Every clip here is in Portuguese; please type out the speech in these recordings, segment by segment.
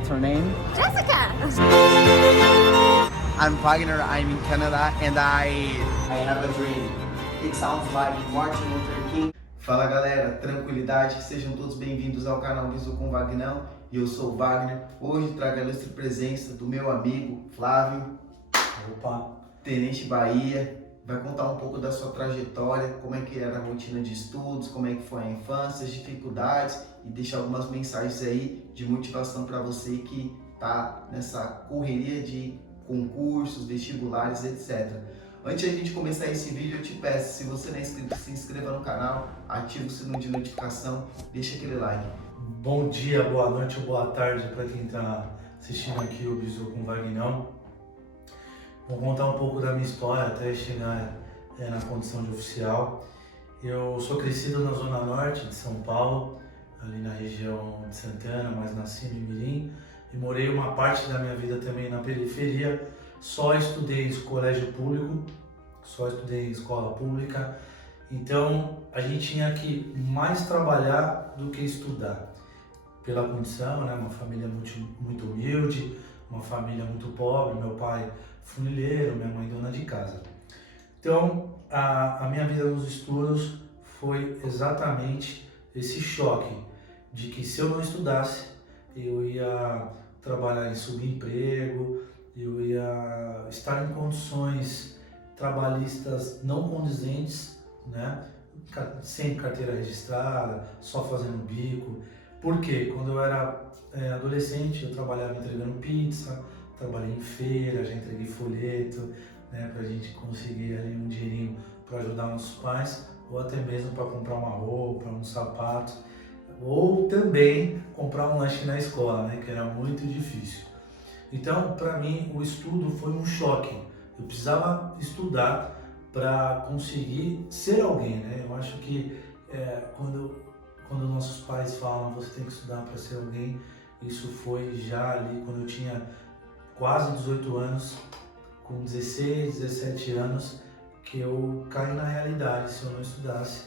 What's her name? Jessica! I'm Wagner, I'm in Canada, and I have a dream. It sounds like Martin Luther King. Fala galera, tranquilidade, sejam todos bem-vindos ao canal Bisu com Vagnão. E eu sou o Wagner. Hoje trago a ilustre presença do meu amigo Flávio. Opa! Tenente Bahia. Vai contar um pouco da sua trajetória, como é que era a rotina de estudos, como é que foi a infância, as dificuldades e deixar algumas mensagens aí de motivação para você que tá nessa correria de concursos, vestibulares, etc. Antes de a gente começar esse vídeo, eu te peço, se você não é inscrito, se inscreva no canal, ative o sininho de notificação, deixa aquele like. Bom dia, boa noite ou boa tarde para quem está assistindo aqui o Bisu com Vagnão. Vou contar um pouco da minha história até chegar na condição de oficial. Eu sou crescido na Zona Norte de São Paulo, ali na região de Santana, mas nasci no Imirim, e morei uma parte da minha vida também na periferia. Só estudei em colégio público, só estudei em escola pública, então a gente tinha que mais trabalhar do que estudar, pela condição, né? Uma família muito humilde, uma família muito pobre, meu pai funileiro, minha mãe dona de casa. Então a minha vida nos estudos foi exatamente esse choque de que se eu não estudasse, eu ia trabalhar em subemprego, eu ia estar em condições trabalhistas não condizentes, né? Sem carteira registrada, só fazendo bico. Porque quando eu era adolescente, eu trabalhava entregando pizza, trabalhei em feira, já entreguei folheto, né, para a gente conseguir ali um dinheirinho para ajudar nossos pais, ou até mesmo para comprar uma roupa, um sapato, ou também comprar um lanche na escola, né, que era muito difícil. Então, para mim, o estudo foi um choque. Eu precisava estudar para conseguir ser alguém, né? Eu acho que quando nossos pais falam você tem que estudar para ser alguém, isso foi já ali quando eu tinha quase 18 anos, com 16, 17 anos, que eu caí na realidade. Se eu não estudasse,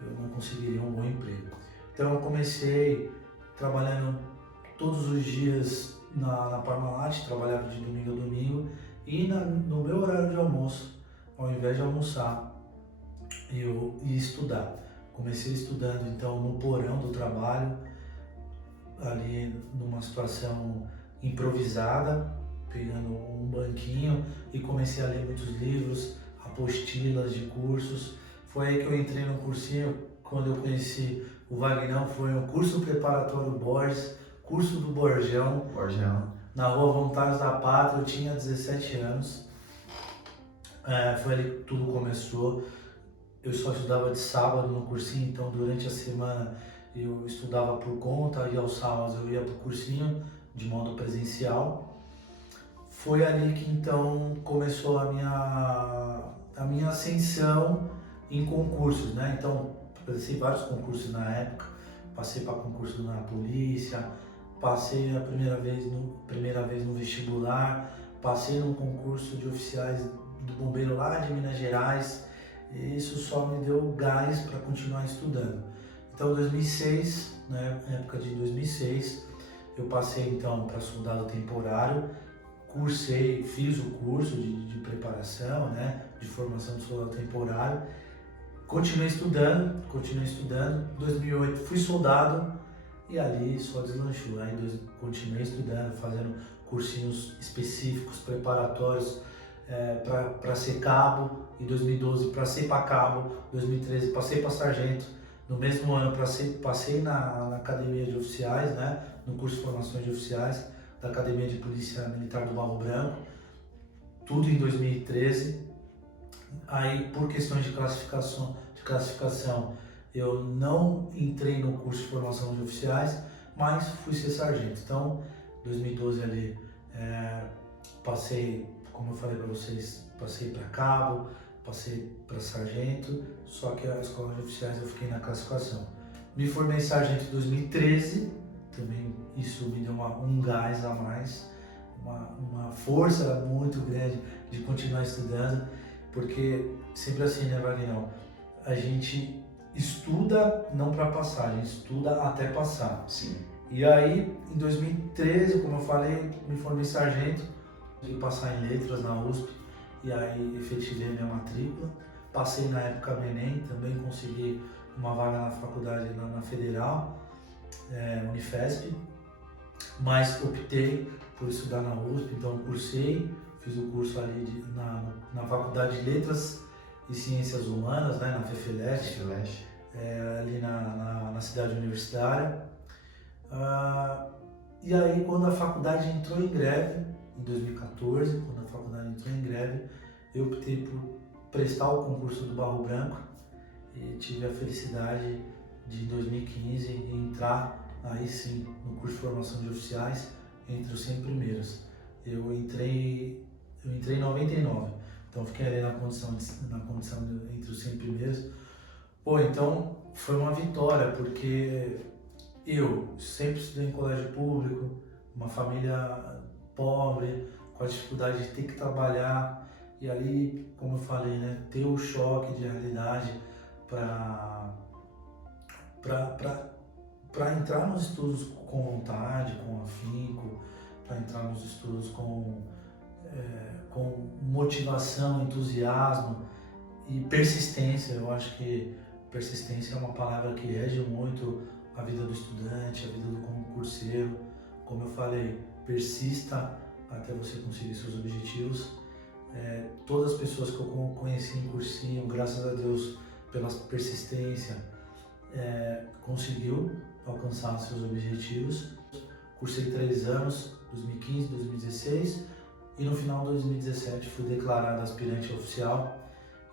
eu não conseguiria um bom emprego. Então eu comecei trabalhando todos os dias na Parmalat, trabalhava de domingo a domingo, e no meu horário de almoço, ao invés de almoçar, eu ia estudar. Comecei estudando então no porão do trabalho, ali numa situação improvisada, pegando um banquinho, e comecei a ler muitos livros, apostilas de cursos. Foi aí que eu entrei no cursinho, quando eu conheci o Vagnão, foi um curso preparatório Borges, curso do Borjão, na Rua Voluntários da Pátria. Eu tinha 17 anos, foi ali que tudo começou. Eu só estudava de sábado no cursinho, então durante a semana eu estudava por conta, e aos sábados eu ia para o cursinho de modo presencial. Foi ali que então começou a minha ascensão em concursos, né? Então passei vários concursos na época, passei para concurso na polícia, passei a primeira vez no vestibular, passei num concurso de oficiais do bombeiro lá de Minas Gerais, e isso só me deu gás para continuar estudando. Então, em 2006, né, na época de 2006, eu passei então para soldado temporário, fiz o curso de preparação, né, de formação de soldado temporário, continuei estudando. Em 2008 fui soldado e ali só deslanchou. Aí continuei estudando, fazendo cursinhos específicos, preparatórios para ser cabo. Em 2012 passei para cabo, 2013 passei para sargento. No mesmo ano passei na academia de oficiais, né, no curso de formação de oficiais da Academia de Polícia Militar do Barro Branco, tudo em 2013. Aí, por questões de classificação, eu não entrei no curso de formação de oficiais, mas fui ser sargento. Então, 2012 ali, passei, como eu falei para vocês, passei para cabo, passei para sargento, só que a escola de oficiais eu fiquei na classificação. Me formei sargento em 2013, também isso me deu um gás a mais, uma força muito grande de continuar estudando, porque sempre assim, né, Vagnão? A gente estuda não para passar, a gente estuda até passar. Sim. E aí, em 2013, como eu falei, me formei sargento, consegui passar em letras na USP e aí efetivei minha matrícula. Passei na época no Enem, também consegui uma vaga na faculdade na Federal, Unifesp, mas optei por estudar na USP, então cursei, fiz o curso ali na Faculdade de Letras e Ciências Humanas, né, na FEFELESH, ali na cidade universitária. E aí, quando a faculdade entrou em greve, em 2014, quando a faculdade entrou em greve, eu optei por prestar o concurso do Barro Branco e tive a felicidade de, em 2015, entrar aí sim no curso de formação de oficiais entre os 100 primeiros. Eu entrei em 99, então fiquei ali na condição entre os 100 primeiros. Pô, então foi uma vitória, porque eu sempre estudei em colégio público, uma família pobre, com a dificuldade de ter que trabalhar, e ali, como eu falei, né, ter o choque de realidade para entrar nos estudos com vontade, com afinco, para entrar nos estudos com motivação, entusiasmo e persistência. Eu acho que persistência é uma palavra que rege muito a vida do estudante, a vida do concurseiro. Como eu falei, persista até você conseguir seus objetivos. Todas as pessoas que eu conheci em cursinho, graças a Deus, pela persistência, conseguiu alcançar seus objetivos. Cursei 3 anos, 2015, 2016, e no final de 2017 fui declarado aspirante oficial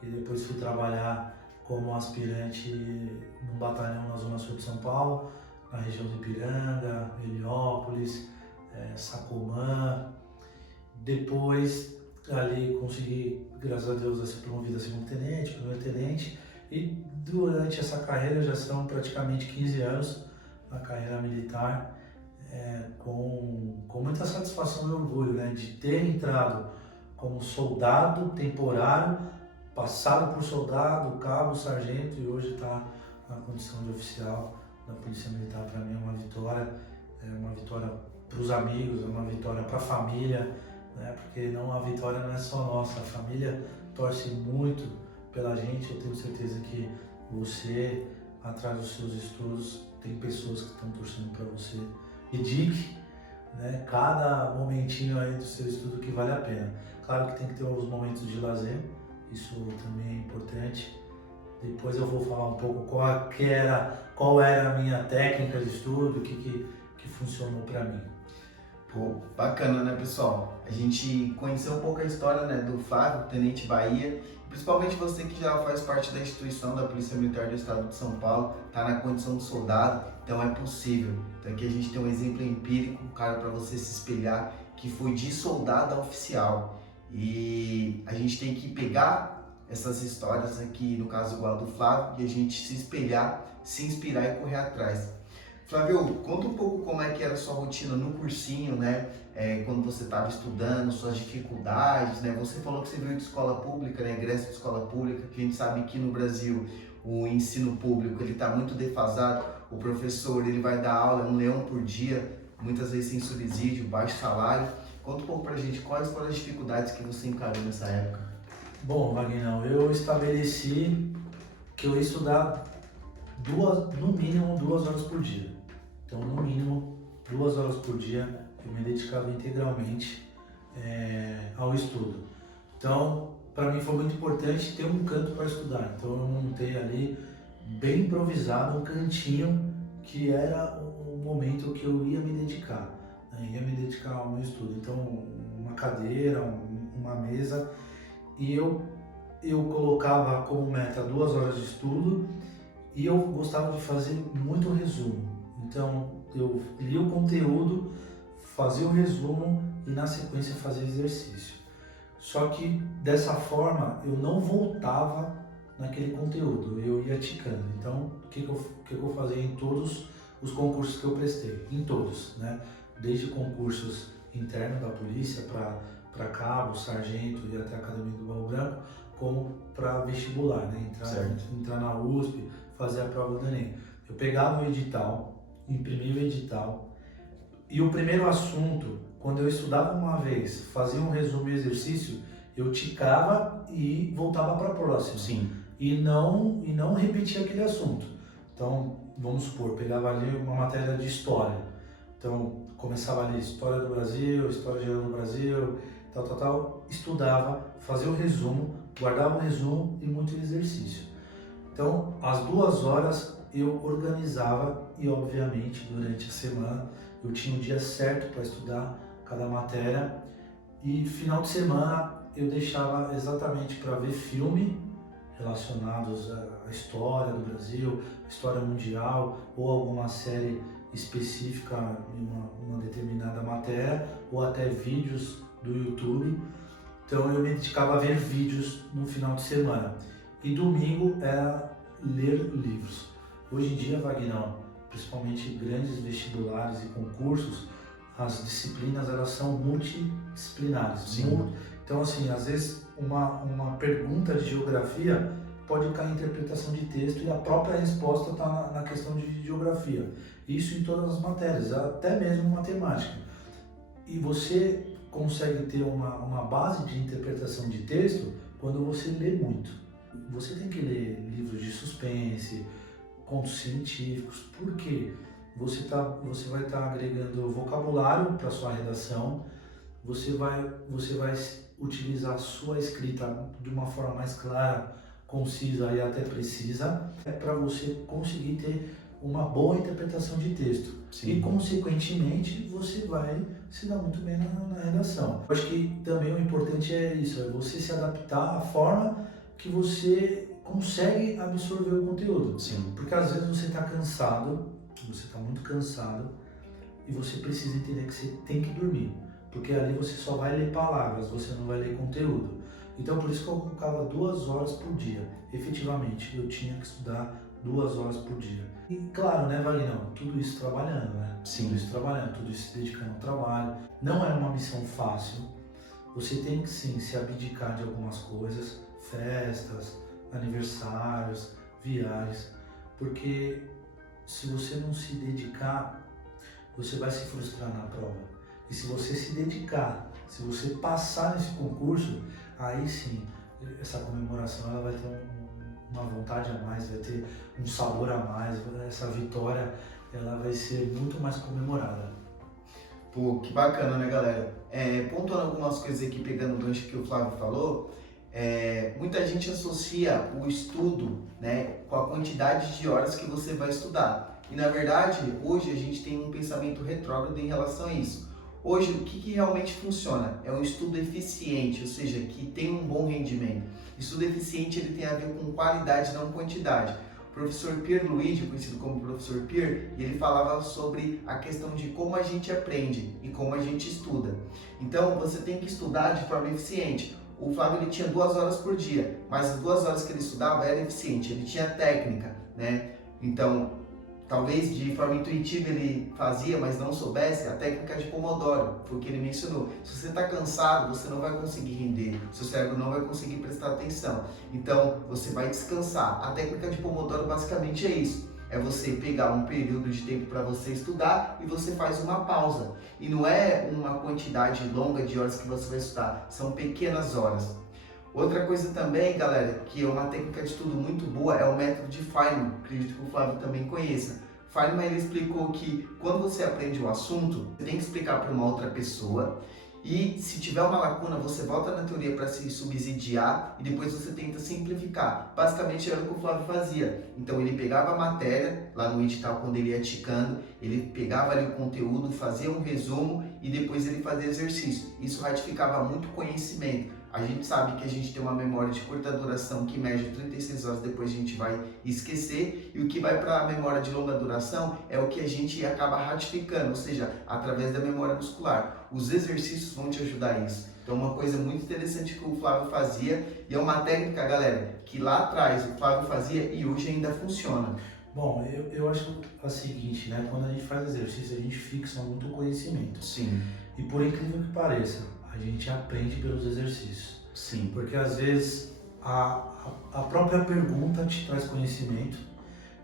e depois fui trabalhar como aspirante num batalhão na Zona Sul de São Paulo, na região de Ipiranga, Heliópolis, Sacomã. Depois ali consegui, graças a Deus, ser promovido a segundo tenente, primeiro tenente, e durante essa carreira já são praticamente 15 anos na carreira militar, com muita satisfação e orgulho, né, de ter entrado como soldado temporário, passado por soldado, cabo, sargento e hoje está na condição de oficial da Polícia Militar. Para mim é uma vitória para os amigos, é uma vitória para a família, né? Porque a vitória não é só nossa, a família torce muito pela gente. Eu tenho certeza que você, atrás dos seus estudos, tem pessoas que estão torcendo para você. Dedique, né, cada momentinho aí do seu estudo que vale a pena. Claro que tem que ter uns momentos de lazer, isso também é importante. Depois eu vou falar um pouco qual era a minha técnica de estudo, o que funcionou para mim. Pô, bacana, né, pessoal? A gente conheceu um pouco a história, né, do Flávio, Tenente Bahia, principalmente você que já faz parte da instituição da Polícia Militar do Estado de São Paulo, tá na condição de soldado, então é possível. Então aqui a gente tem um exemplo empírico, cara, para você se espelhar, que foi de soldado a oficial. E a gente tem que pegar essas histórias aqui, no caso igual do Flávio, e a gente se espelhar, se inspirar e correr atrás. Flávio, conta um pouco como é que era a sua rotina no cursinho, né? Quando você estava estudando, suas dificuldades, né? Você falou que você veio de escola pública, né? Egresso de escola pública, que a gente sabe que no Brasil o ensino público ele está muito defasado. O professor ele vai dar aula, 1 leão por dia, muitas vezes sem subsídio, baixo salário. Conta um pouco pra gente quais foram as dificuldades que você encarou nessa época. Bom, Vagnão, eu estabeleci que eu ia estudar no mínimo 2 horas por dia. Então, no mínimo 2 horas por dia eu me dedicava integralmente ao estudo. Então, para mim foi muito importante ter um canto para estudar. Então, eu montei ali, bem improvisado, um cantinho que era o momento que eu ia me dedicar. Ia me dedicar ao meu estudo. Então, uma cadeira, uma mesa, e eu colocava como meta 2 horas de estudo e eu gostava de fazer muito resumo. Então, eu lia o conteúdo, fazia o resumo e na sequência fazia exercício. Só que dessa forma eu não voltava naquele conteúdo, eu ia ticando. Então, o que eu fazia em todos os concursos que eu prestei? Em todos, né? Desde concursos internos da polícia para cabo, sargento e até a Academia do Barro Branco, como para vestibular, né? Entrar na USP, fazer a prova do Enem. Eu pegava o edital, imprimia o edital. E o primeiro assunto, quando eu estudava uma vez, fazia um resumo e exercício, eu ticava e voltava para a próxima. Sim. E não repetia aquele assunto. Então, vamos supor, pegava ali uma matéria de história. Então, começava ali história do Brasil, história geral do Brasil, tal, estudava, fazia o resumo, guardava o resumo e muito exercício. Então, às 2 horas eu organizava e, obviamente, durante a semana eu tinha um dia certo para estudar cada matéria e final de semana eu deixava exatamente para ver filme relacionados à história do Brasil, história mundial ou alguma série específica em uma determinada matéria ou até vídeos do YouTube. Então eu me dedicava a ver vídeos no final de semana e domingo era ler livros. Hoje em dia, Vagnão, principalmente grandes vestibulares e concursos, as disciplinas elas são multidisciplinares. Sim. Então assim, às vezes uma pergunta de geografia pode cair em interpretação de texto e a própria resposta está na questão de geografia. Isso em todas as matérias, até mesmo matemática. E você consegue ter uma base de interpretação de texto quando você lê muito. Você tem que ler livros de suspense, contos científicos, porque você vai estar agregando vocabulário para sua redação, você vai utilizar a sua escrita de uma forma mais clara, concisa e até precisa, para você conseguir ter uma boa interpretação de texto. Sim. E, consequentemente, você vai se dar muito bem na redação. Eu acho que também o importante é isso, é você se adaptar à forma que você consegue absorver o conteúdo. Sim. Porque às vezes você está cansado, você está muito cansado, e você precisa entender que você tem que dormir. Porque ali você só vai ler palavras, você não vai ler conteúdo. Então por isso que eu colocava 2 horas por dia. Efetivamente, eu tinha que estudar 2 horas por dia. E claro, né, Vagnão, tudo isso trabalhando, né? Sim. Tudo isso trabalhando, tudo isso se dedicando ao trabalho. Não é uma missão fácil. Você tem que sim se abdicar de algumas coisas, festas, aniversários, viagens, porque se você não se dedicar, você vai se frustrar na prova. E se você se dedicar, se você passar nesse concurso, aí sim, essa comemoração ela vai ter uma vontade a mais, vai ter um sabor a mais, essa vitória ela vai ser muito mais comemorada. Pô, que bacana, né, galera? Pontuando algumas coisas aqui, pegando o gancho que o Flávio falou, muita gente associa o estudo, né, com a quantidade de horas que você vai estudar. E na verdade, hoje a gente tem um pensamento retrógrado em relação a isso. Hoje, o que realmente funciona? É um estudo eficiente, ou seja, que tem um bom rendimento. Estudo eficiente ele tem a ver com qualidade, não quantidade. O professor Pierluigi, conhecido como professor Pier, ele falava sobre a questão de como a gente aprende e como a gente estuda. Então, você tem que estudar de forma eficiente. O Flávio ele tinha 2 horas por dia, mas as 2 horas que ele estudava era eficiente, ele tinha técnica, né? Então, talvez de forma intuitiva ele fazia, mas não soubesse, a técnica de Pomodoro, foi o que ele mencionou. Se você está cansado, você não vai conseguir render, seu cérebro não vai conseguir prestar atenção. Então, você vai descansar. A técnica de Pomodoro basicamente é isso. É você pegar um período de tempo para você estudar e você faz uma pausa. E não é uma quantidade longa de horas que você vai estudar, são pequenas horas. Outra coisa também, galera, que é uma técnica de estudo muito boa, é o método de Feynman, acredito que o Flávio também conheça. Feynman ele explicou que quando você aprende um assunto, você tem que explicar para uma outra pessoa e se tiver uma lacuna, você volta na teoria para se subsidiar e depois você tenta simplificar. Basicamente era o que o Flávio fazia. Então ele pegava a matéria, lá no edital quando ele ia ticando, ele pegava ali o conteúdo, fazia um resumo e depois ele fazia exercício. Isso ratificava muito conhecimento. A gente sabe que a gente tem uma memória de curta duração que mede 36 horas, depois a gente vai esquecer, e o que vai para a memória de longa duração é o que a gente acaba ratificando, ou seja, através da memória muscular. Os exercícios vão te ajudar a isso. Então, uma coisa muito interessante que o Flávio fazia, e é uma técnica, galera, que lá atrás o Flávio fazia e hoje ainda funciona. Bom, eu acho a seguinte, né? Quando a gente faz exercício, a gente fixa muito conhecimento. Sim. E por incrível que pareça, a gente aprende pelos exercícios. Sim. Porque às vezes a própria pergunta te traz conhecimento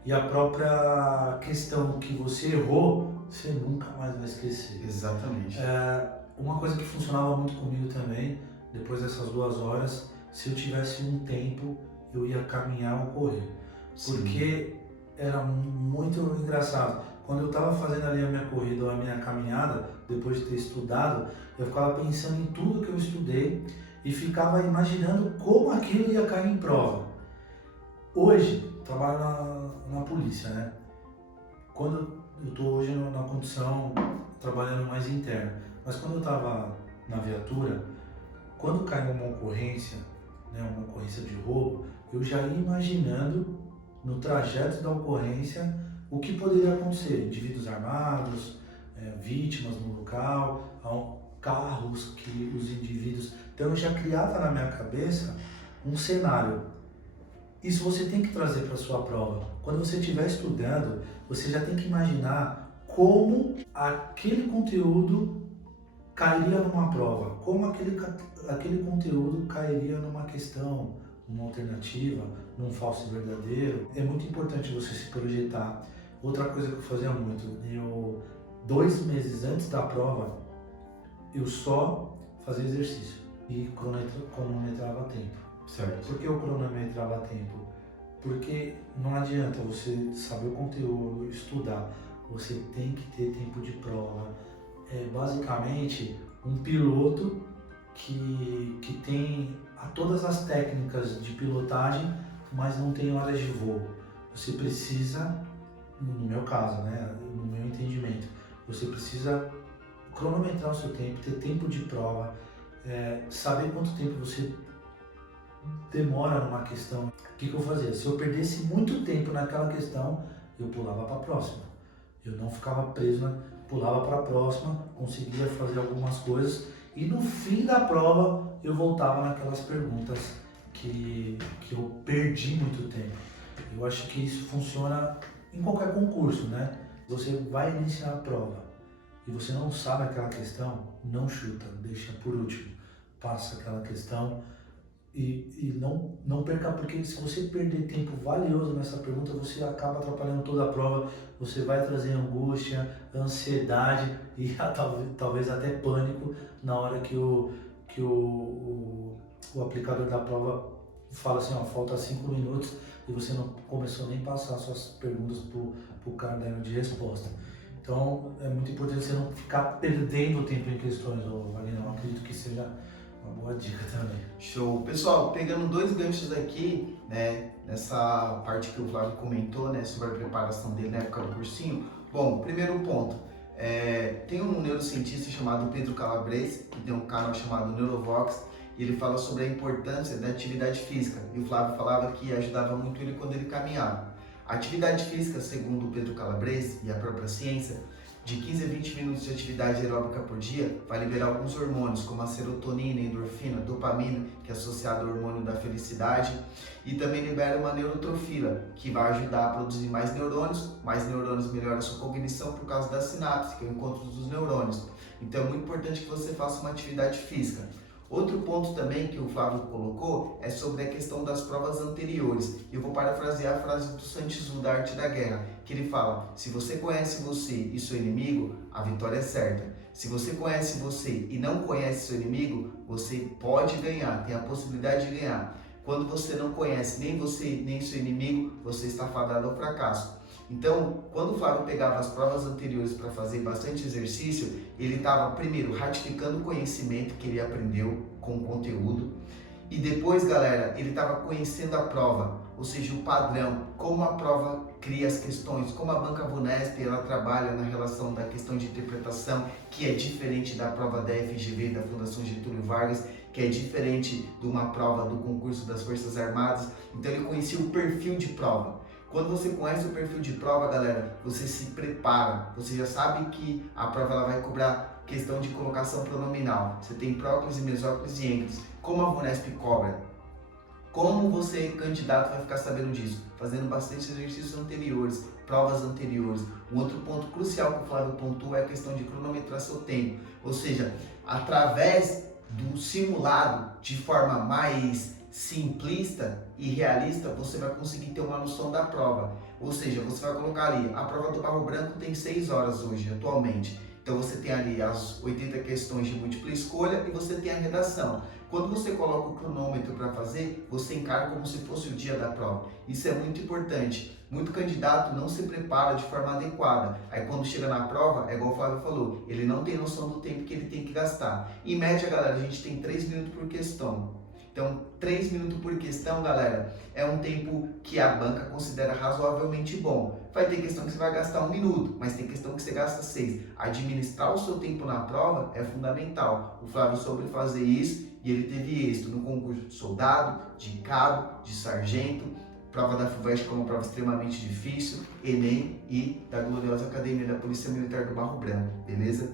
e a própria questão que você errou, você nunca mais vai esquecer. Exatamente. Uma coisa que funcionava muito comigo também, depois dessas 2 horas, se eu tivesse um tempo, eu ia caminhar ou correr. Sim. Porque era muito engraçado. Quando eu estava fazendo ali a minha corrida ou a minha caminhada, depois de ter estudado, eu ficava pensando em tudo que eu estudei e ficava imaginando como aquilo ia cair em prova. Hoje, eu trabalho na polícia, né? Quando eu estou hoje na condição, trabalhando mais interna, mas quando eu estava na viatura, quando cai uma ocorrência, né, uma ocorrência de roubo, eu já ia imaginando no trajeto da ocorrência o que poderia acontecer, indivíduos armados, vítimas no local, carros que os indivíduos... Então eu já criava na minha cabeça um cenário. Isso você tem que trazer para a sua prova. Quando você estiver estudando, você já tem que imaginar como aquele conteúdo cairia numa prova, como aquele conteúdo cairia numa questão, numa alternativa, num falso e verdadeiro. É muito importante você se projetar. Outra coisa que eu fazia muito, 2 meses antes da prova, eu só fazia exercício e cronometrava tempo. Certo. Por que eu cronometrava tempo? Porque não adianta você saber o conteúdo, estudar, você tem que ter tempo de prova. É basicamente um piloto que tem todas as técnicas de pilotagem, mas não tem horas de voo. Você precisa, no meu caso, né, no meu entendimento, você precisa cronometrar o seu tempo, ter tempo de prova, saber quanto tempo você demora numa questão. O que eu fazia? Se eu perdesse muito tempo naquela questão, eu pulava para a próxima. Eu não ficava preso, pulava para a próxima, conseguia fazer algumas coisas e no fim da prova eu voltava naquelas perguntas que eu perdi muito tempo. Eu acho que isso funciona em qualquer concurso, né? Você vai iniciar a prova e você não sabe aquela questão, não chuta, deixa por último, passa aquela questão e não perca, porque se você perder tempo valioso nessa pergunta, você acaba atrapalhando toda a prova, você vai trazer angústia, ansiedade e talvez até pânico na hora que o aplicador da prova fala assim, ó, falta 5 minutos e você não começou nem a passar suas perguntas para o caderno de resposta. Então é muito importante você não ficar perdendo tempo em questões, Wagner. Eu acredito que seja uma boa dica também. Show. Pessoal, pegando 2 ganchos aqui, né, nessa parte que o Flávio comentou, né, sobre a preparação dele na época do cursinho. Bom, primeiro ponto, tem um neurocientista chamado Pedro Calabrese, que tem um canal chamado Neurovox, e ele fala sobre a importância da atividade física. E o Flávio falava que ajudava muito ele quando ele caminhava. A atividade física, segundo o Pedro Calabrese e a própria ciência, de 15 a 20 minutos de atividade aeróbica por dia vai liberar alguns hormônios, como a serotonina, endorfina, dopamina, que é associado ao hormônio da felicidade, e também libera uma neurotrofila, que vai ajudar a produzir mais neurônios melhoram a sua cognição por causa da sinapse, que é o encontro dos neurônios. Então é muito importante que você faça uma atividade física. Outro ponto também que o Flávio colocou é sobre a questão das provas anteriores. Eu vou parafrasear a frase do Sun Tzu da Arte da Guerra, que ele fala: se você conhece você e seu inimigo, a vitória é certa. Se você conhece você e não conhece seu inimigo, você pode ganhar, tem a possibilidade de ganhar. Quando você não conhece nem você nem seu inimigo, você está fadado ao fracasso. Então, quando o Flávio pegava as provas anteriores para fazer bastante exercício, ele estava primeiro ratificando o conhecimento que ele aprendeu com o conteúdo e depois, galera, ele estava conhecendo a prova, ou seja, o padrão, como a prova cria as questões, como a Banca Vunesp ela trabalha na relação da questão de interpretação, que é diferente da prova da FGV, da Fundação Getúlio Vargas, que é diferente de uma prova do concurso das Forças Armadas. Então ele conhecia o perfil de prova. Quando você conhece o perfil de prova, galera, você se prepara, você já sabe que a prova ela vai cobrar questão de colocação pronominal. Você tem próclise, mesóclise e ênclise. Como a Vunesp cobra? Como você, candidato, vai ficar sabendo disso? Fazendo bastante exercícios anteriores, provas anteriores. Um outro ponto crucial que o Flávio pontua é a questão de cronometrar seu tempo. Ou seja, através do simulado, de forma mais simplista e realista, você vai conseguir ter uma noção da prova. Ou seja, você vai colocar ali, a prova do Barro Branco tem 6 horas hoje, atualmente. Então você tem ali as 80 questões de múltipla escolha e você tem a redação. Quando você coloca o cronômetro para fazer, você encara como se fosse o dia da prova. Isso é muito importante. Muito candidato não se prepara de forma adequada. Aí quando chega na prova, é igual o Flávio falou, ele não tem noção do tempo que ele tem que gastar. Em média, galera, a gente tem 3 minutos por questão. Então, 3 minutos por questão, galera, é um tempo que a banca considera razoavelmente bom. Vai ter questão que você vai gastar 1 minuto, mas tem questão que você gasta 6. Administrar o seu tempo na prova é fundamental. O Flávio soube fazer isso e ele teve êxito no concurso de soldado, de cabo, de sargento, prova da FUVEST, que é uma prova extremamente difícil, Enem e da gloriosa Academia da Polícia Militar do Barro Branco, beleza?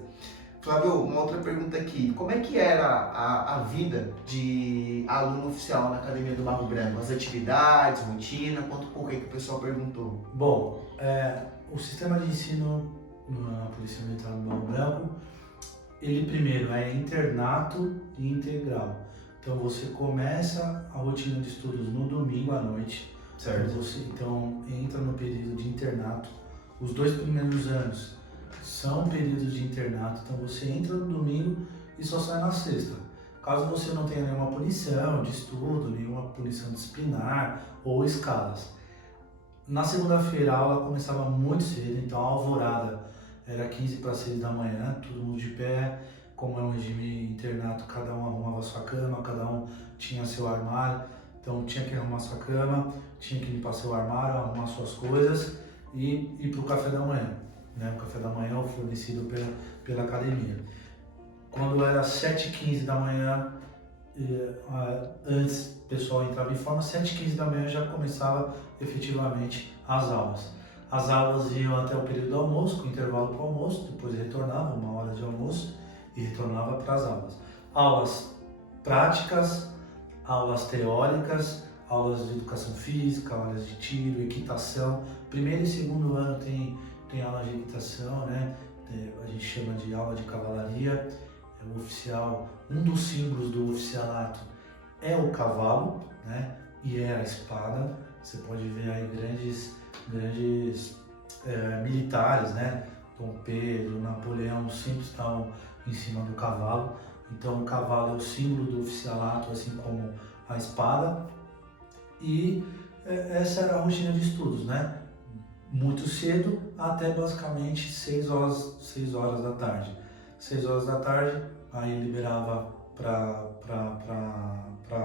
Flávio, uma outra pergunta aqui. Como é que era a vida de aluno oficial na Academia do Barro Branco? As atividades, rotina, conta um pouco aí que o pessoal perguntou. Bom, o sistema de ensino na Polícia Militar do Barro Branco, ele primeiro é internato e integral. Então você começa a rotina de estudos no domingo à noite. Certo. Você então entra no período de internato. Os 2 primeiros anos são períodos de internato, então você entra no domingo e só sai na sexta. Caso você não tenha nenhuma punição de estudo, nenhuma punição disciplinar ou escalas. Na segunda-feira a aula começava muito cedo, então a alvorada era 15 para 6 da manhã, todo mundo de pé. Como é um regime internato, cada um arrumava sua cama, cada um tinha seu armário, então tinha que arrumar sua cama, tinha que limpar seu armário, arrumar suas coisas e ir para o café da manhã. O café da manhã é fornecido pela academia. Quando era 7h15 da manhã, antes o pessoal entrava em forma, 7h15 da manhã já começava efetivamente as aulas. As aulas iam até o período do almoço, com intervalo para o almoço, depois retornava, 1 hora de almoço, e retornava para as aulas. Aulas práticas, aulas teóricas, aulas de educação física, aulas de tiro, equitação. Primeiro e segundo ano tem aula de equitação, né? A gente chama de aula de cavalaria. O oficial, um dos símbolos do oficialato é o cavalo, né? E é a espada. Você pode ver aí grandes militares, né? Dom Pedro, Napoleão sempre estavam em cima do cavalo. Então o cavalo é o símbolo do oficialato, assim como a espada. E essa era a rotina de estudos, né? Muito cedo até basicamente 6 horas da tarde. 6 horas da tarde, aí liberava para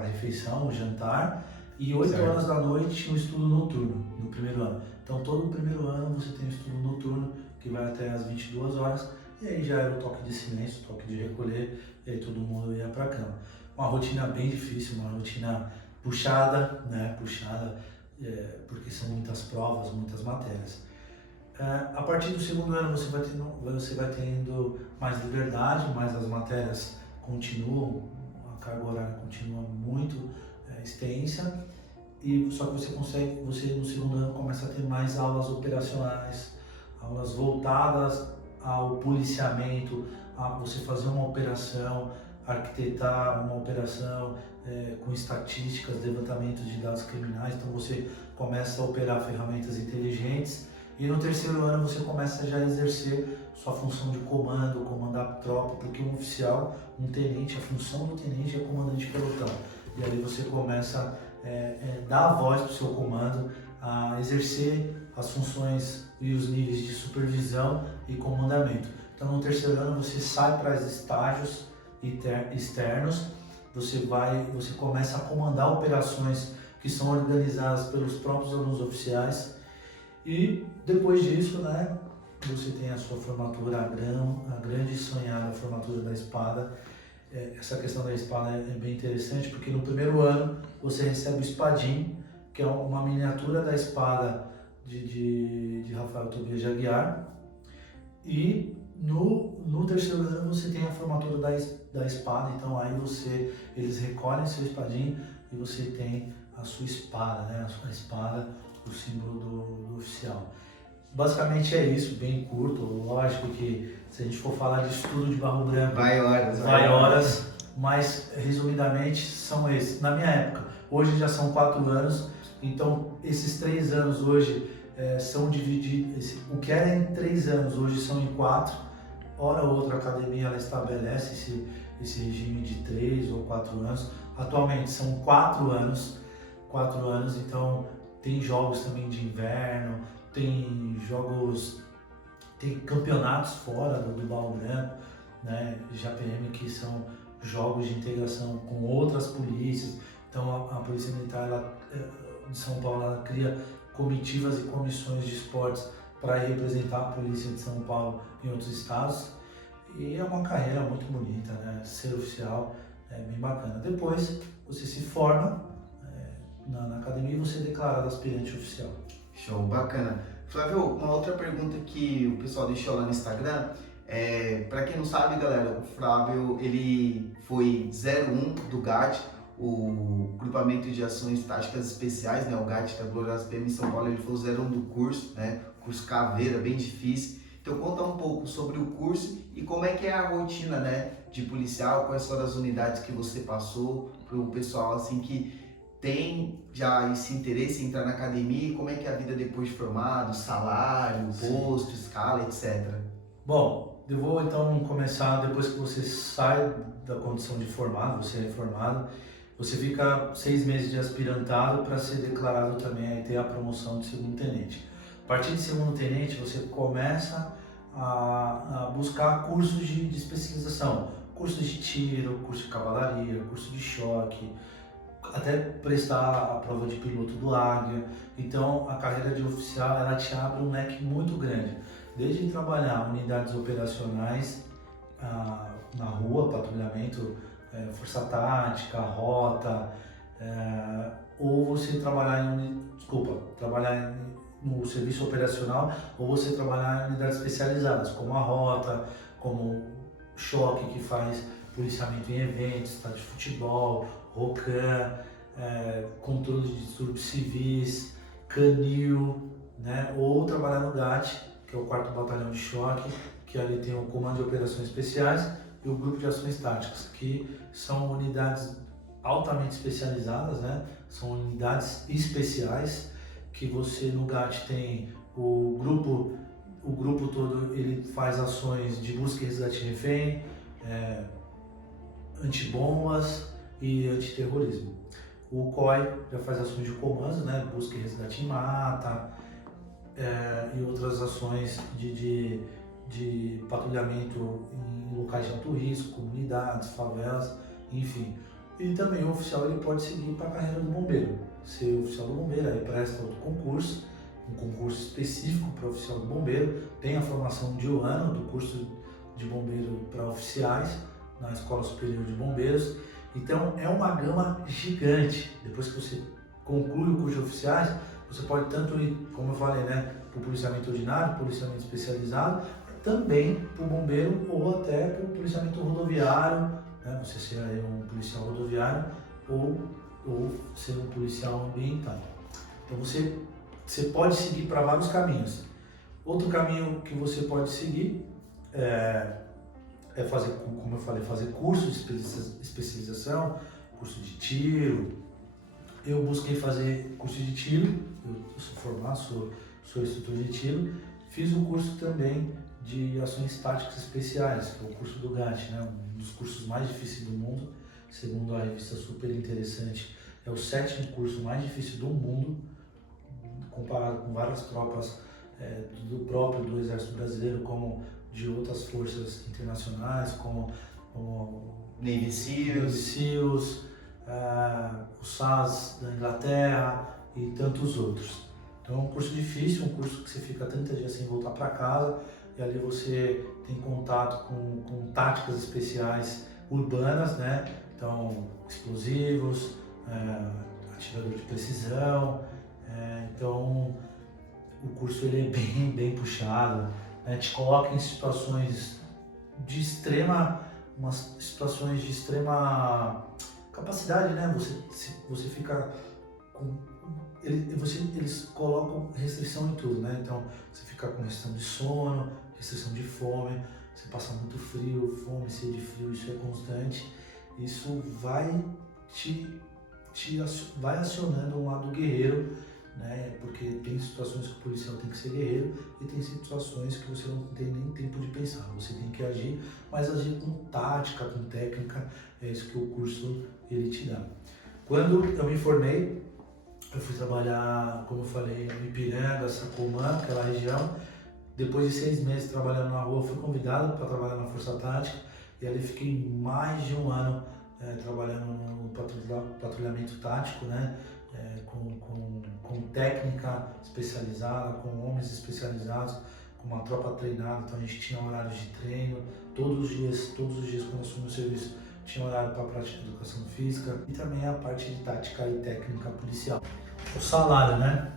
refeição, o jantar, e 8 certo. horas da noite tinha o estudo noturno no primeiro ano. Então todo o primeiro ano você tem o estudo noturno que vai até as 22 horas, e aí já era o toque de silêncio, o toque de recolher, e aí todo mundo ia para a cama. Uma rotina bem difícil, uma rotina puxada, né? Porque são muitas provas, muitas matérias. A partir do segundo ano você vai tendo mais liberdade, mas as matérias continuam, a carga horária continua muito extensa, e só que você no segundo ano começa a ter mais aulas operacionais, aulas voltadas ao policiamento, a você fazer uma operação, arquitetar uma operação com estatísticas, levantamentos de dados criminais. Então você começa a operar ferramentas inteligentes, e no terceiro ano você começa já a exercer sua função de comando, comandar tropa, porque um oficial, um tenente, a função do tenente é comandante de pelotão. E aí você começa a dar a voz para o seu comando, a exercer as funções e os níveis de supervisão e comandamento. Então no terceiro ano você sai para os estágios externos, você começa a comandar operações que são organizadas pelos próprios alunos oficiais, e depois disso, né, você tem a sua formatura, a grande e sonhada formatura da espada. Essa questão da espada é bem interessante, porque no primeiro ano você recebe o espadim, que é uma miniatura da espada de Rafael Tobias de Aguiar, e no terceiro ano você tem a formatura da espada. Então aí eles recolhem seu espadim e você tem a sua espada, né? A sua espada, o símbolo do oficial. Basicamente é isso, bem curto. Lógico que se a gente for falar de estudo de Barro Branco, vai horas, mas resumidamente são esses. Na minha época, hoje já são 4 anos, então esses 3 anos hoje são divididos, o que era em 3 anos, hoje são em 4. Hora ou outra academia ela estabelece esse regime de 3 ou 4 anos. Atualmente são 4 anos, então tem jogos também de inverno, tem campeonatos fora do Barro Branco, né, JPM, que são jogos de integração com outras polícias. Então a Polícia Militar de São Paulo ela cria comitivas e comissões de esportes para representar a Polícia de São Paulo em outros estados. E é uma carreira muito bonita, né? Ser oficial é bem bacana. Depois você se forma na academia e você é declarado aspirante oficial. Show, bacana. Flávio, uma outra pergunta que o pessoal deixou lá no Instagram, para quem não sabe, galera, o Flávio ele foi 01 do GAT, o Grupamento de Ações Táticas Especiais, né, o GAT da Gloriosa PM em São Paulo. Ele foi o 01 do curso, né, curso Caveira, bem difícil. Então conta um pouco sobre o curso e como é que é a rotina, né, de policial, quais foram as unidades que você passou para o pessoal assim que tem já esse interesse em entrar na academia, e como é que é a vida depois de formado, salário, posto, escala, etc. Bom, eu vou então começar depois que você sai da condição de formado, você é formado, você fica 6 meses de aspirantado para ser declarado também e ter a promoção de segundo tenente. A partir de segundo tenente você começa a buscar cursos de especialização, curso de tiro, curso de cavalaria, curso de choque, até prestar a prova de piloto do Águia. Então a carreira de oficial ela te abre um leque muito grande, desde trabalhar unidades operacionais na rua, patrulhamento, força tática, rota, ou você trabalhar no serviço operacional, ou você trabalhar em unidades especializadas, como a rota, como choque, que faz policiamento em eventos, estádio de futebol, ROCAM, controle de distúrbios civis, canil, né? Ou trabalhar no GAT, que é o 4º Batalhão de Choque, que ali tem o Comando de Operações Especiais e o Grupo de Ações Táticas, que são unidades altamente especializadas, né? São unidades especiais que você no GAT tem o grupo todo, ele faz ações de busca e resgate de refém, antibombas e antiterrorismo. O COI já faz ações de comando, né? Busca e resgate em mata, e outras ações de patrulhamento em locais de alto risco, comunidades, favelas, enfim. E também o oficial ele pode seguir para a carreira do bombeiro, ser oficial do bombeiro, aí presta outro concurso, um concurso específico para oficial do bombeiro, tem a formação de 1 ano do curso de bombeiro para oficiais na Escola Superior de Bombeiros. Então é uma gama gigante. Depois que você conclui o curso de oficiais, você pode tanto ir, como eu falei, né, para o policiamento ordinário, policiamento especializado, também para o bombeiro ou até para o policiamento rodoviário, né, você ser um policial rodoviário ou ser um policial ambiental. Então você pode seguir para vários caminhos. Outro caminho que você pode seguir é fazer, como eu falei, fazer curso de especialização, curso de tiro. Eu busquei fazer curso de tiro, eu sou formado, sou instrutor de tiro. Fiz um curso também de ações táticas especiais, que é o curso do GAT, né? Um dos cursos mais difíceis do mundo, segundo a revista Super Interessante. É o 7º curso mais difícil do mundo, comparado com várias tropas do Exército Brasileiro, como de outras forças internacionais, como Navy SEALs, o SAS da Inglaterra e tantos outros. Então é um curso difícil, um curso que você fica 30 dias sem voltar para casa, e ali você tem contato com táticas especiais urbanas, né? Então explosivos, atirador de precisão. Então o curso ele é bem puxado, né? Te coloca em situações de extrema capacidade, né? Você fica com eles colocam restrição em tudo, né? Então você fica com restrição de sono, restrição de fome, você passa muito frio, fome, sede, frio, isso é constante. Isso vai vai acionando um lado guerreiro né? Porque tem situações que o policial tem que ser guerreiro e tem situações que você não tem nem tempo de pensar. Você tem que agir, mas agir com tática, com técnica, é isso que o curso ele te dá. Quando eu me formei, eu fui trabalhar, como eu falei, em Ipiranga, Sacomã, aquela região. Depois de 6 meses trabalhando na rua, fui convidado para trabalhar na Força Tática e ali fiquei mais de 1 ano trabalhando no patrulhamento tático, né? Com técnica especializada, com homens especializados, com uma tropa treinada. Então a gente tinha horários de treino, todos os dias quando eu assumi o serviço, tinha horário para prática de educação física e também a parte de tática e técnica policial. O salário, né?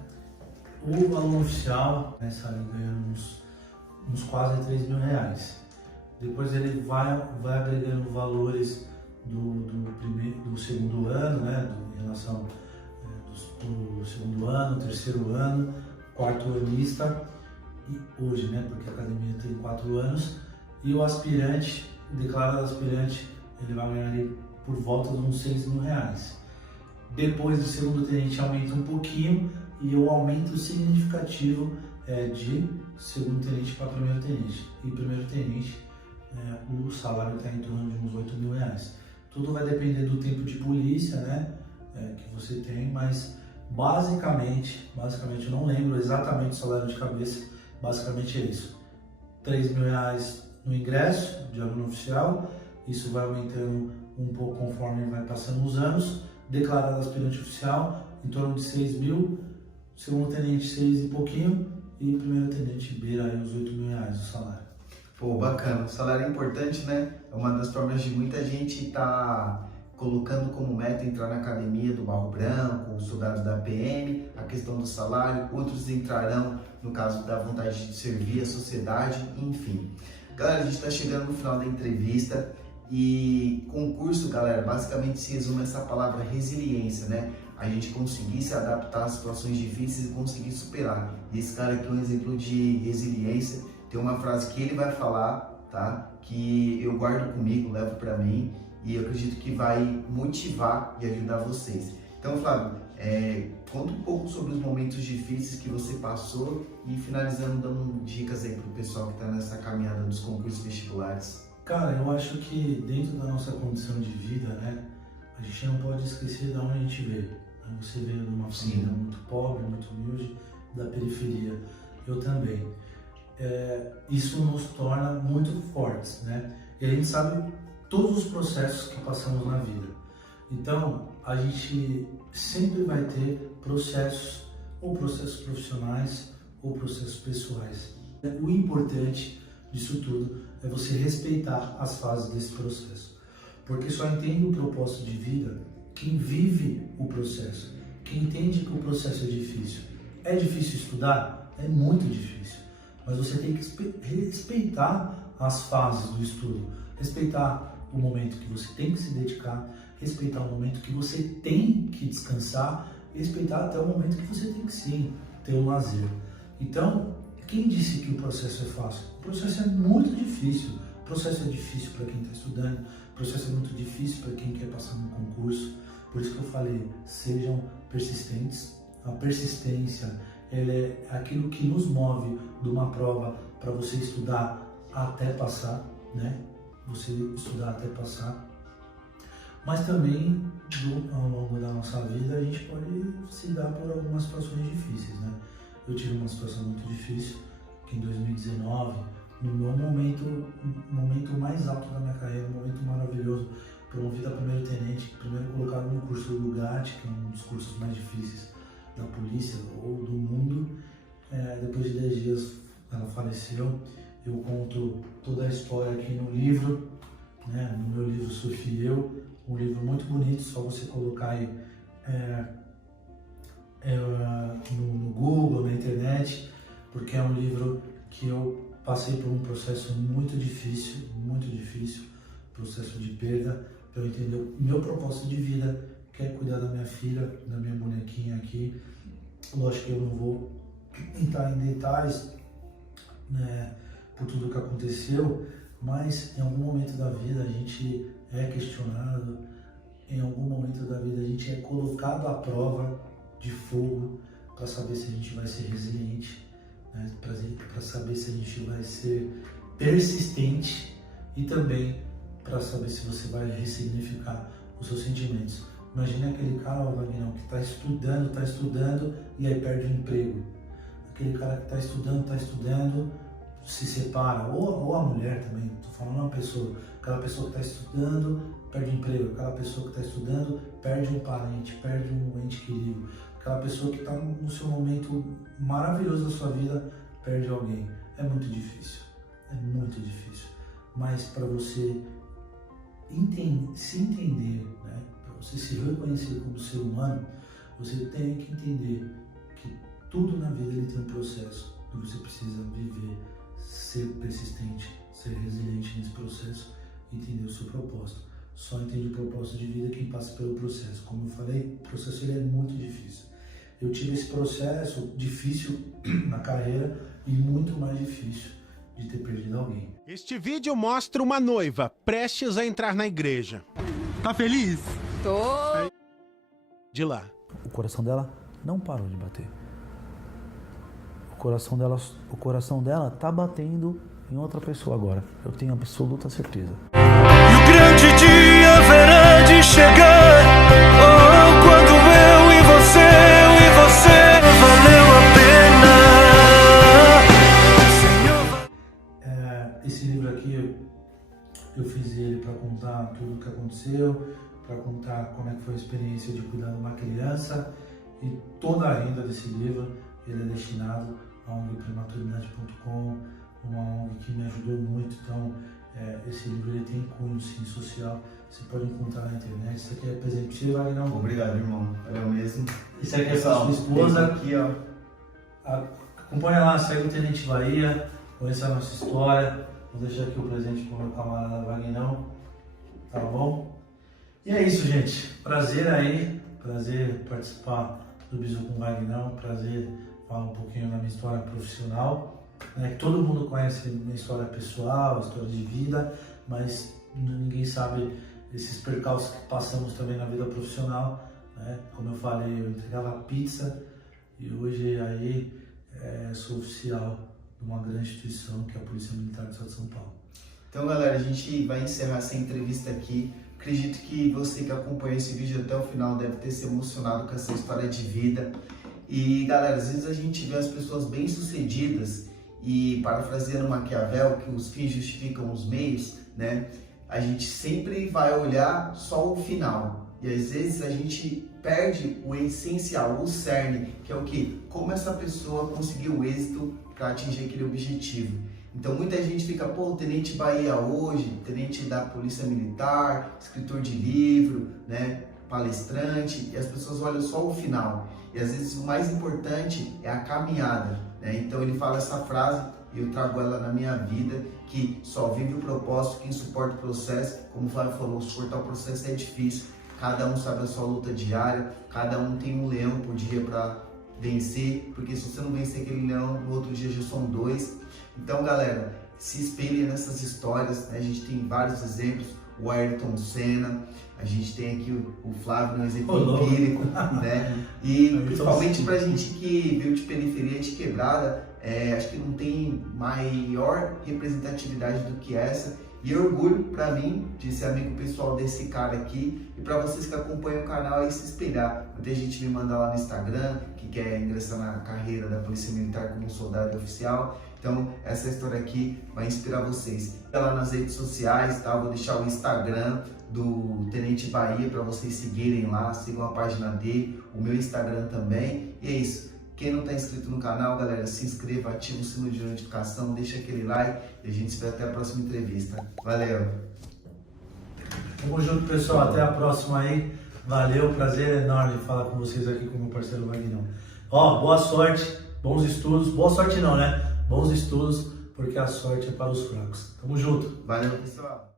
O aluno oficial começa ali ganhando uns quase R$3.000. Depois ele vai agregando valores do segundo ano, né? Em relação do segundo ano, terceiro ano, quarto anista e hoje, né? Porque a academia tem 4 anos. E o aspirante, declarado aspirante, ele vai ganhar ali por volta de uns R$6.000. Depois do segundo tenente aumenta um pouquinho e o aumento significativo é de segundo tenente para primeiro tenente. E primeiro tenente, o salário está em torno de uns R$8.000. Tudo vai depender do tempo de polícia, né, que você tem, mas basicamente, eu não lembro exatamente o salário de cabeça, basicamente é isso. R$3.000 no ingresso de aluno oficial, isso vai aumentando um pouco conforme vai passando os anos. Declarado aspirante oficial, em torno de 6.000, segundo tenente 6 e pouquinho, e primeiro tenente beira aí os R$8.000 o salário. Pô, bacana. O salário é importante, né? É uma das formas de muita gente tá colocando como meta entrar na academia do Barro Branco, os soldados da PM, a questão do salário. Outros entrarão no caso da vontade de servir a sociedade, enfim. Galera, a gente está chegando no final da entrevista. E concurso, galera, basicamente se resume essa palavra resiliência, né? A gente conseguir se adaptar a situações difíceis e conseguir superar. E esse cara aqui é um exemplo de resiliência. Tem uma frase que ele vai falar, tá? Que eu guardo comigo, levo pra mim e eu acredito que vai motivar e ajudar vocês. Então, Flávio, conta um pouco sobre os momentos difíceis que você passou e finalizando dando dicas aí pro pessoal que tá nessa caminhada dos concursos vestibulares. Cara, eu acho que dentro da nossa condição de vida, né, a gente não pode esquecer de onde a gente veio. Você veio de uma família muito pobre, muito humilde, da periferia. Eu também. Isso nos torna muito fortes, né? E a gente sabe todos os processos que passamos na vida. Então, a gente sempre vai ter processos, ou processos profissionais, ou processos pessoais. O importante disso tudo é você respeitar as fases desse processo, porque só entende o propósito de vida quem vive o processo, quem entende que o processo é difícil. É difícil estudar? É muito difícil, mas você tem que respeitar as fases do estudo, respeitar o momento que você tem que se dedicar, respeitar o momento que você tem que descansar, respeitar até o momento que você tem que sim ter um lazer. Então, quem disse que o processo é fácil? O processo é muito difícil. O processo é difícil para quem está estudando, o processo é muito difícil para quem quer passar no concurso. Por isso que eu falei, sejam persistentes. A persistência, ela é aquilo que nos move de uma prova para você estudar até passar, né? Você estudar até passar. Mas também, ao longo da nossa vida, a gente pode se dar por algumas situações difíceis, né? Eu tive uma situação muito difícil, que em 2019, no meu momento mais alto da minha carreira, um momento maravilhoso, promovido a primeiro tenente, primeiro colocado no curso do GAT, que é um dos cursos mais difíceis da polícia ou do mundo. Depois de 10 dias ela faleceu. Eu conto toda a história aqui no livro, né? No meu livro Surf e Eu, um livro muito bonito, só você colocar aí no Google, na internet, porque é um livro que eu passei por um processo muito difícil, processo de perda, para eu entender o meu propósito de vida, que é cuidar da minha filha, da minha bonequinha aqui. Lógico que eu não vou entrar em detalhes, né, por tudo que aconteceu, mas em algum momento da vida a gente é questionado, em algum momento da vida a gente é colocado à prova de fogo, para saber se a gente vai ser resiliente, né? Para saber se a gente vai ser persistente e também para saber se você vai ressignificar os seus sentimentos. Imagina aquele cara, Vagnão, que está estudando e aí perde o emprego. Aquele cara que está estudando, se separa, ou a mulher também, estou falando uma pessoa, aquela pessoa que está estudando, perde o emprego, aquela pessoa que está estudando, perde um parente, perde um ente querido, aquela pessoa que está no seu momento maravilhoso da sua vida, perde alguém. É muito difícil, mas para você se entender, né? Para você se reconhecer como ser humano, você tem que entender que tudo na vida ele tem um processo e você precisa viver, ser persistente, ser resiliente nesse processo e entender o seu propósito. Só entende o propósito de vida quem passa pelo processo. Como eu falei, o processo ele é muito difícil. Eu tive esse processo difícil na carreira e muito mais difícil de ter perdido alguém. Este vídeo mostra uma noiva prestes a entrar na igreja. Tá feliz? Tô. De lá. O coração dela não parou de bater. O coração dela tá batendo em outra pessoa agora. Eu tenho absoluta certeza. E o grande dia haverá de chegar. Oh, quando eu e você valeu a pena. Esse livro aqui eu fiz ele para contar tudo o que aconteceu, para contar como é que foi a experiência de cuidar de uma criança, e toda a renda desse livro ele é destinado a ONG Prematuridade.com, uma ONG que me ajudou muito. Então esse livro ele tem cunho sim social, você pode encontrar na internet. Isso aqui é presente para você, Vagnão. Obrigado, irmão. Eu mesmo. Isso aqui é para sua esposa. Aqui, ó. Acompanha lá, segue o Tenente Bahia, conheça a nossa história. Vou deixar aqui o presente para o meu camarada Vagnão, tá bom? E é isso, gente. Prazer participar do Bisu com Vagnão, prazer falar um pouquinho da minha história profissional. Todo mundo conhece minha história pessoal, história de vida, mas ninguém sabe esses percalços que passamos também na vida profissional, né? Como eu falei, eu entregava pizza e hoje aí sou oficial de uma grande instituição que é a Polícia Militar do Estado de São Paulo. Então, galera, a gente vai encerrar essa entrevista aqui. Acredito que você que acompanhou esse vídeo até o final deve ter se emocionado com essa história de vida. E, galera, às vezes a gente vê as pessoas bem-sucedidas e, parafraseando Maquiavel, que os fins justificam os meios, né? A gente sempre vai olhar só o final. E às vezes a gente perde o essencial, o cerne, que é o quê? Como essa pessoa conseguiu o êxito para atingir aquele objetivo. Então muita gente fica, pô, Tenente Bahia hoje, tenente da Polícia Militar, escritor de livro, né? Palestrante, e as pessoas olham só o final. E às vezes o mais importante é a caminhada, né? Então ele fala essa frase e eu trago ela na minha vida, que só vive o propósito quem suporta o processo. Como o Flávio falou, suportar o processo é difícil, cada um sabe a sua luta diária, cada um tem um leão por dia para vencer, porque se você não vencer aquele leão, no outro dia já são 2. Então, galera, se espelhem nessas histórias, né? A gente tem vários exemplos, o Ayrton Senna, a gente tem aqui o Flávio no exemplo empírico, né? E principalmente pra gente que veio de periferia, de quebrada, acho que não tem maior representatividade do que essa. E orgulho pra mim de ser amigo pessoal desse cara aqui, e pra vocês que acompanham o canal aí se espelhar. Muita gente me manda lá no Instagram que quer ingressar na carreira da Polícia Militar como soldado oficial. Então essa história aqui vai inspirar vocês. Vai lá nas redes sociais, tá? Vou deixar o Instagram do Tenente Bahia para vocês seguirem lá, sigam a página dele, o meu Instagram também. E é isso. Quem não está inscrito no canal, galera, se inscreva, ativa o sino de notificação, deixa aquele like e a gente se vê até a próxima entrevista. Valeu! Tamo junto, pessoal. Até a próxima aí. Valeu, prazer enorme falar com vocês aqui com o meu parceiro Vagnão. Ó, boa sorte, bons estudos. Boa sorte não, né? Bons estudos, porque a sorte é para os fracos. Tamo junto. Valeu, pessoal!